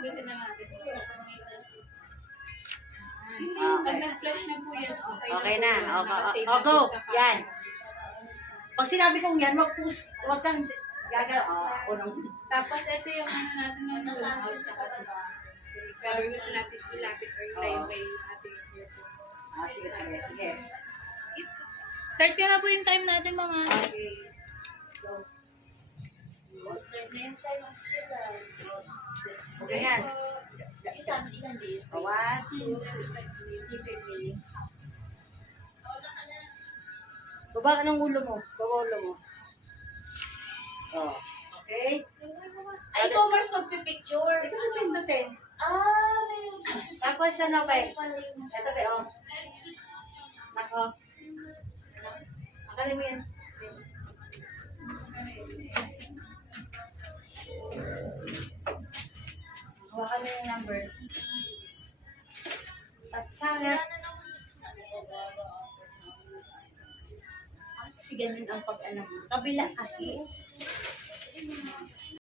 Pindutin na natin. Okay. Pag nag-flash na po yan, Okay na. Nakasave O, na go. po sa card. Yan. Pag sinabi kong yan, wag kang gagalaw. Unang. Tapos ito yung ano natin ng zoom out sa kanila. Pero gusto natin ilapit or ilayo kay ating earphone. Sige. Start ka na po yung time natin mga. Okay. Go. Start na yung time of Okay yan. Isang ilan din. 1, 2, 3. Baba ka ng ulo mo. Baba ulo mo. Oh. Okay? Ay, commerce magpipicture. Ito na pindutin. Ah, Tapos ano ba? Ito ba, oh. Nako. Akalin mo yan. Hawakan mo yung number. At sana, kasi ganun ang pag-alam mo. Kabila kasi.